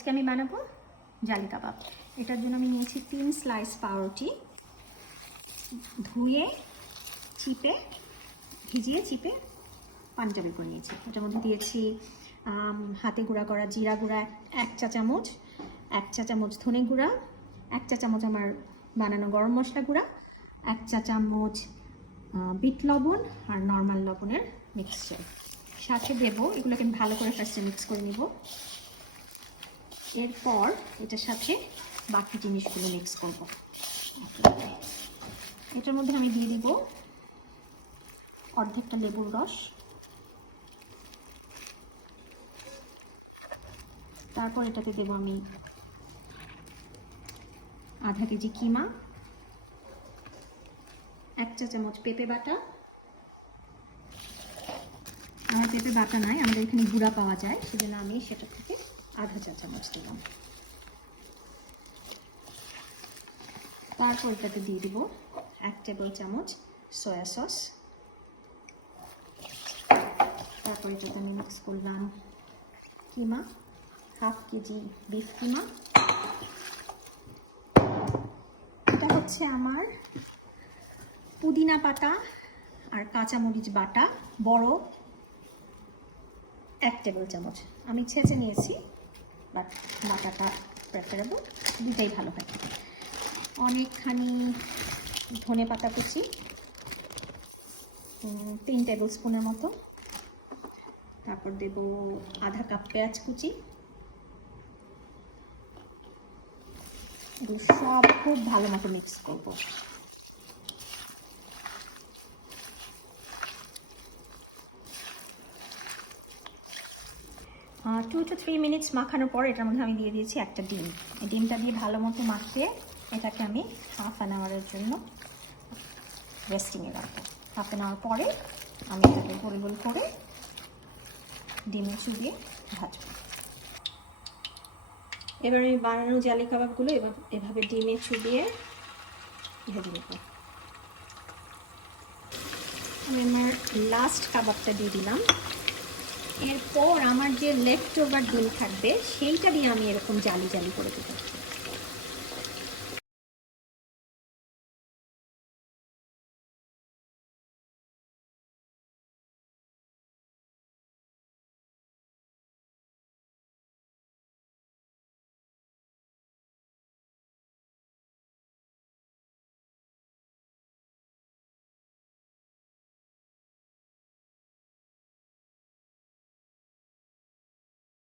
আজকে আমি বানাবো জালি কাবাব। এটার জন্য আমি নিয়েছি 3 স্লাইস পাউরুটি, ধুয়ে চিপে ভিজিয়ে চিপে পাঞ্জাবি করে নিয়েছি। এটার মধ্যে দিয়েছি হাতে গুঁড়া করা জিরা গুঁড়া 1 চা চামচ, 1 চা চামচ ধনে গুঁড়া, 1 চা চামচ আমার বানানো গরম মশলা গুঁড়া, 1 চা চামচ বিট লবণ আর নর্মাল লবণের মিক্সচার সাথে দেবো। এগুলোকে আমি ভালো করে ফার্স্টে মিক্স করে নিব। এরপর এটার সাথে বাকি জিনিসগুলো মিক্স করব। এটার মধ্যে আমি দিয়ে দিব অর্ধেকটা লেবুর রস, তারপর এটাতে দেব আমি আধা কেজি কিমা, 1 চা চামচ পেঁপে বাটা। আমার পেঁপে বাটা নাই, আমাদের এখানে গুঁড়া পাওয়া যায়, সেজন্য আমি সেটা থেকে আধা চা চামচ দিলাম। তারপর এটাতে দিয়ে দিব 1 টেবিল চামচ সয়া সস। তারপর এটাতে আমি মিক্স করলাম কিমা, হাফ কেজি বিফ কিমা। এটা হচ্ছে আমার পুদিনা পাতা আর কাঁচামরিচ বাটা, বড় 1 টেবিল চামচ। আমি ছেঁচে নিয়েছি, বাট বাটাটা প্রেফারেবল, দুটাই ভালো হয়। অনেকখানি ধনে পাতা কুচি 3 টেবিল স্পুনের মতো। তারপর দেব আধা কাপ পেঁয়াজ কুচি। এগুলো সব খুব ভালো মতো মিক্স করব। আর 2 to 3 মিনিটস মাখানোর পর এটার মধ্যে আমি দিয়ে দিয়েছি একটা ডিম। এই ডিমটা দিয়ে ভালো মতো মাখিয়ে এটাকে আমি হাফ অ্যান আওয়ারের জন্য রেস্টিংয়ে রাখবো। হাফ অ্যান আওয়ার পরে আমি এটাকে গোল গোল করে ডিমে চুবিয়ে ভাজবো। এবার আমি বানানো জালি কাবাবগুলো এভাবে ডিমে চুবিয়ে ভেজে নেব। আমি আমার লাস্ট কাবাবটা দিয়ে দিলাম। এরপর আমার যে লেফট ওভার ডিম থাকবে সেইটা দিয়ে আমি এরকম জালি জালি করে দেবো।